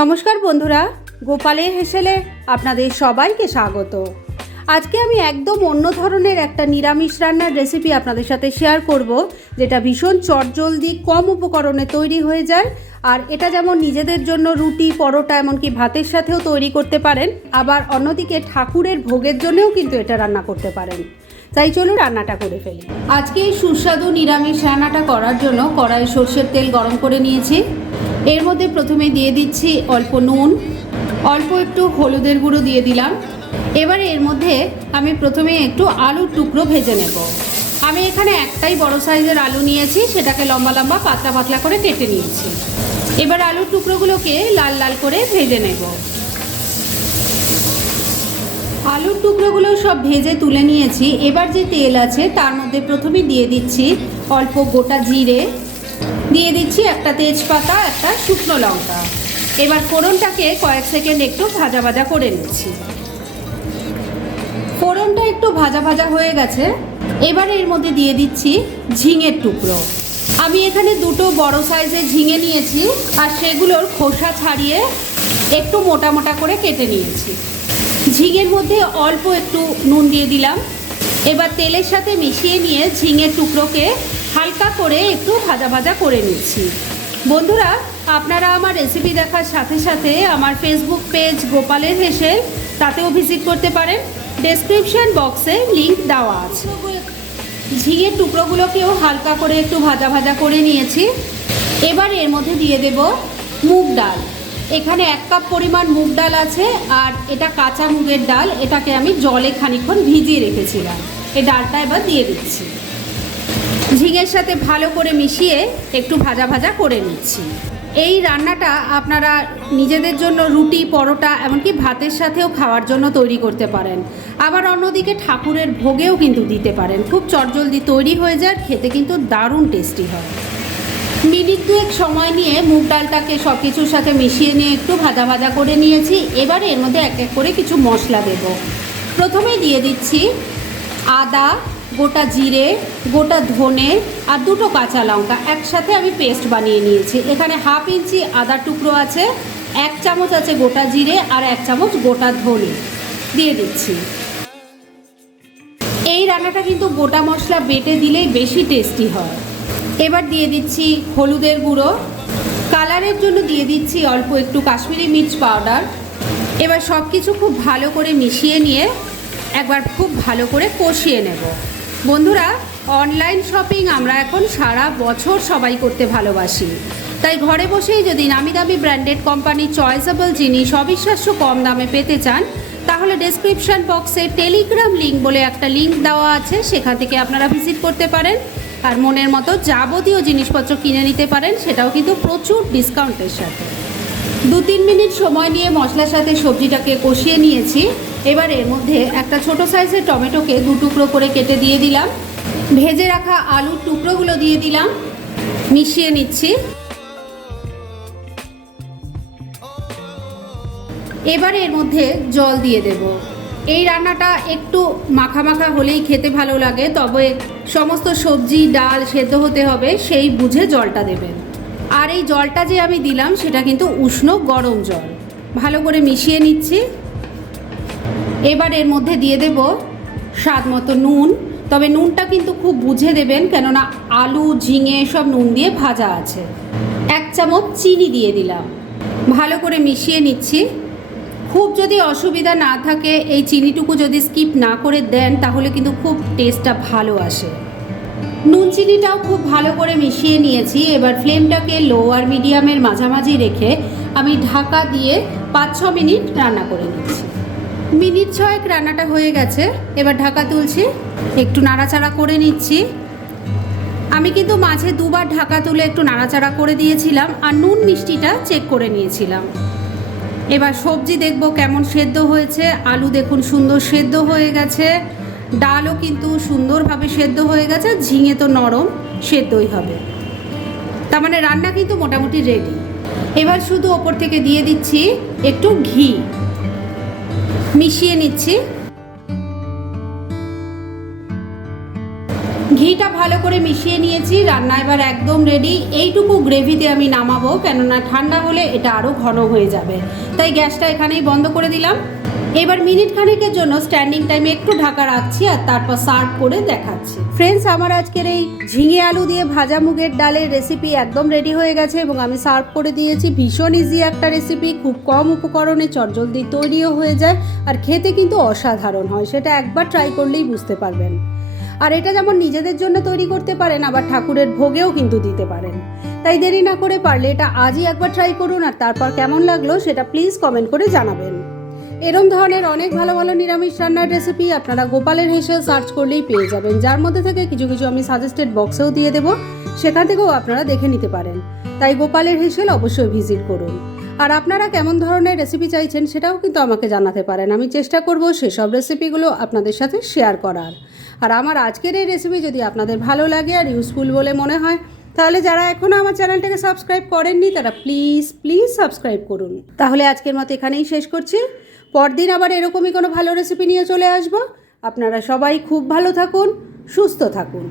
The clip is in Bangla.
নমস্কার বন্ধুরা, গোপালের হেসেলে আপনাদের সবাইকে স্বাগত। আজকে আমি একদম অন্য ধরনের একটা নিরামিষ রান্নার রেসিপি আপনাদের সাথে শেয়ার করব, যেটা ভীষণ চটজলদি কম উপকরণে তৈরি হয়ে যায়। আর এটা যেমন নিজেদের জন্য রুটি, পরোটা, এমনকি ভাতের সাথেও তৈরি করতে পারেন, আবার অন্যদিকে ঠাকুরের ভোগের জন্যও কিন্তু এটা রান্না করতে পারেন। তাই চলুন রান্নাটা করে ফেলি। আজকে এই সুস্বাদু নিরামিষ রান্নাটা করার জন্য কড়াই সর্ষের তেল গরম করে নিয়েছি। এর মধ্যে প্রথমে দিয়ে দিচ্ছি অল্প নুন, অল্প একটু হলুদের গুঁড়ো দিয়ে দিলাম। এবারে এর মধ্যে আমি প্রথমে একটু আলুর টুকরো ভেজে নেব। আমি এখানে একটাই বড় সাইজের আলু নিয়েছি, সেটাকে লম্বা লম্বা পাতলা পাতলা করে কেটে নিয়েছি। এবার আলুর টুকরোগুলোকে লাল লাল করে ভেজে নেব। আলুর টুকরোগুলো সব ভেজে তুলে নিয়েছি। এবার যে তেল আছে তার মধ্যে প্রথমে দিয়ে দিচ্ছি অল্প গোটা জিরে, দিয়ে দিচ্ছি একটা তেজপাতা, একটা শুকনো লঙ্কা। এবার ফোড়নটাকে কয়েক সেকেন্ড একটু ভাজা ভাজা করে নিচ্ছি। ফোড়নটা একটু ভাজা ভাজা হয়ে গেছে। এবার এর মধ্যে দিয়ে দিচ্ছি ঝিঙের টুকরো। আমি এখানে দুটো বড় সাইজের ঝিঙে নিয়েছি, আর সেগুলোর খোসা ছাড়িয়ে একটু মোটা মোটা করে কেটে নিয়েছি। ঝিঙের মধ্যে অল্প একটু নুন দিয়ে দিলাম। এবার তেলের সাথে মিশিয়ে নিয়ে ঝিঙের টুকরোকে হালকা করে একটু ভাজা ভাজা করে নিচ্ছি। বন্ধুরা, আপনারা আমার রেসিপি দেখার সাথে সাথে আমার ফেসবুক পেজ গোপালের হেসেল, তাতেও ভিজিট করতে পারেন। ডেসক্রিপশন বক্সে লিংক দেওয়া আছে। ঝিঙের টুকরোগুলোকেও হালকা করে একটু ভাজা ভাজা করে নিয়েছি। এবার এর মধ্যে দিয়ে দেব মুগ ডাল। এখানে 1 কাপ পরিমাণ মুগ ডাল আছে, আর এটা কাঁচা মুগের ডাল। এটাকে আমি জলে খানিকক্ষণ ভিজিয়ে রেখেছিলাম। এই ডালটা এবার দিয়ে দিচ্ছি। ঝিঙের সাথে ভালো করে মিশিয়ে একটু ভাজা ভাজা করে নিচ্ছি। এই রান্নাটা আপনারা নিজেদের জন্য রুটি, পরোটা, এমনকি ভাতের সাথেও খাওয়ার জন্য তৈরি করতে পারেন। আবার অন্যদিকে ঠাকুরের ভোগেও কিন্তু দিতে পারেন। খুব চটজলদি তৈরি হয়ে যায়, খেতে কিন্তু দারুণ টেস্টি হয়। মিনিট 2 সময় নিয়ে মুগ ডালটাকে সব কিছুর সাথে মিশিয়ে নিয়ে একটু ভাজা ভাজা করে নিয়েছি। এবারে এর মধ্যে এক এক করে কিছু মশলা দেব। প্রথমে দিয়ে দিচ্ছি আদা, গোটা জিরে, গোটা ধনে আর 2টো কাঁচা লঙ্কা একসাথে আমি পেস্ট বানিয়ে নিয়েছি। এখানে 1/2 ইঞ্চি আদার টুকরো আছে, 1 চামচ আছে গোটা জিরে, আর 1 চামচ গোটা ধনে দিয়ে দিচ্ছি। এই রান্নাটা কিন্তু গোটা মশলা বেটে দিলেই বেশি টেস্টি হয়। এবার দিয়ে দিচ্ছি হলুদের গুঁড়ো। কালারের জন্য দিয়ে দিচ্ছি অল্প একটু কাশ্মীরি মির্চ পাউডার। এবার সব কিছু খুব ভালো করে মিশিয়ে নিয়ে একবার খুব ভালো করে কষিয়ে নেব। বন্ধুরা, অনলাইন শপিং আমরা এখন সারা বছর সবাই করতে ভালোবাসি। তাই ঘরে বসেই যদি নামি দামি ব্র্যান্ডেড কোম্পানির চয়েসেবল জিনিস অবিশ্বাস্য কম দামে পেতে চান, তাহলে ডেসক্রিপশন বক্সে টেলিগ্রাম লিঙ্ক বলে একটা লিঙ্ক দেওয়া আছে, সেখান থেকে আপনারা ভিজিট করতে পারেন। আর মনের মতো যাবতীয় জিনিসপত্র কিনে নিতে পারেন, সেটাও কিন্তু প্রচুর ডিসকাউন্টের সাথে। 2-3 মিনিট সময় নিয়ে মশলার সাথে সবজিটাকে কষিয়ে নিয়েছি। এবার এর মধ্যে একটা ছোট সাইজের টমেটোকে 2 টুকরো করে কেটে দিয়ে দিলাম। ভেজে রাখা আলুর টুকরোগুলো দিয়ে দিলাম, মিশিয়ে নিচ্ছি। এবার এর মধ্যে জল দিয়ে দেব। এই রান্নাটা একটু মাখা মাখা হলেই খেতে ভালো লাগে, তবে সমস্ত সবজি ডাল সেদ্ধ হতে হবে, সেই বুঝে জলটা দেবেন। আর এই জলটা যে আমি দিলাম সেটা কিন্তু উষ্ণ গরম জল। ভালো করে মিশিয়ে নিচ্ছি। এবার এর মধ্যে দিয়ে দেব স্বাদ মতো নুন, তবে নুনটা কিন্তু খুব বুঝে দেবেন, কেননা আলু, ঝিঙে সব নুন দিয়ে ভাজা আছে। 1 চামচ চিনি দিয়ে দিলাম। ভালো করে মিশিয়ে নিচ্ছি। খুব যদি অসুবিধা না থাকে, এই চিনিটুকু যদি স্কিপ না করে দেন, তাহলে কিন্তু খুব টেস্টটা ভালো আসে। নুন চিনিটাও খুব ভালো করে মিশিয়ে নিয়েছি। এবার ফ্লেমটাকে লো আর মিডিয়ামের মাঝামাঝি রেখে আমি ঢাকা দিয়ে 5-6 মিনিট রান্না করে নিচ্ছি। মিনিট 6 রান্নাটা হয়ে গেছে। এবার ঢাকা তুলছি, একটু নাড়াচাড়া করে নিচ্ছি। আমি কিন্তু মাঝে 2বার ঢাকা তুলে একটু নাড়াচাড়া করে দিয়েছিলাম, আর নুন মিষ্টিটা চেক করে নিয়েছিলাম। এবার সবজি দেখব কেমন সেদ্ধ হয়েছে। আলু দেখুন সুন্দর সেদ্ধ হয়ে গেছে, ডালও কিন্তু সুন্দরভাবে সেদ্ধ হয়ে গেছে, ঝিঙে তো নরম, সেদ্ধই হবে। তার মানে রান্না কিন্তু মোটামুটি রেডি। এবার শুধু ওপর থেকে দিয়ে দিচ্ছি একটু ঘি, মিশিয়ে নিচ্ছি। ঘিটা ভালো করে মিশিয়ে নিয়েছি, রান্না এবার একদম রেডি। এইটুকু গ্রেভিতে আমি নামাবো, কেননা ঠান্ডা হলে এটা আরও ঘন হয়ে যাবে, তাই গ্যাসটা এখানেই বন্ধ করে দিলাম। এবার মিনিট খানেকের জন্য স্ট্যান্ডিং টাইমে একটু ঢাকা রাখছি আর তারপর সার্ভ করে দেখাচ্ছি। ফ্রেন্ডস, আমার আজকের এই ঝিঙে আলু দিয়ে ভাজা মুগের ডালের রেসিপি একদম রেডি হয়ে গেছে এবং আমি সার্ভ করে দিয়েছি। ভীষণ ইজি একটা রেসিপি, খুব কম উপকরণে চটজলদি তৈরিও হয়ে যায় আর খেতে কিন্তু অসাধারণ হয়, সেটা একবার ট্রাই করলেই বুঝতে পারবেন। আর এটা যেমন নিজেদের জন্য তৈরি করতে পারেন, আবার ঠাকুরের ভোগেও কিন্তু দিতে পারেন। তাই দেরি না করে পারলে এটা আজই একবার ট্রাই করুন আর তারপর কেমন লাগলো সেটা প্লিজ কমেন্ট করে জানাবেন। এরম ধরনের অনেক ভালো ভালো নিরামিষ রান্নার রেসিপি আপনারা গোপালের হেসেল সার্চ করলেই পেয়ে যাবেন, যার মধ্যে থেকে কিছু কিছু আমি সাজেস্টেড বক্সেও দিয়ে দেবো, সেখান থেকেও আপনারা দেখে নিতে পারেন। তাই গোপালের হেসেল অবশ্যই ভিজিট করুন। আর আপনারা কেমন ধরনের রেসিপি চাইছেন সেটাও কিন্তু আমাকে জানাতে পারেন, আমি চেষ্টা করব সেসব রেসিপিগুলো আপনাদের সাথে শেয়ার করার। আর আমার আজকের এই রেসিপি যদি আপনাদের ভালো লাগে আর ইউজফুল বলে মনে হয়, তাহলে যারা এখনও আমার চ্যানেলটাকে সাবস্ক্রাইব করেননি তারা প্লিজ প্লিজ সাবস্ক্রাইব করুন। তাহলে আজকের মতো এখানেই শেষ করছি, পরদিন আবার এরকমই কোনো ভালো রেসিপি নিয়ে চলে আসবো। আপনারা সবাই খুব ভালো থাকুন, সুস্থ থাকুন।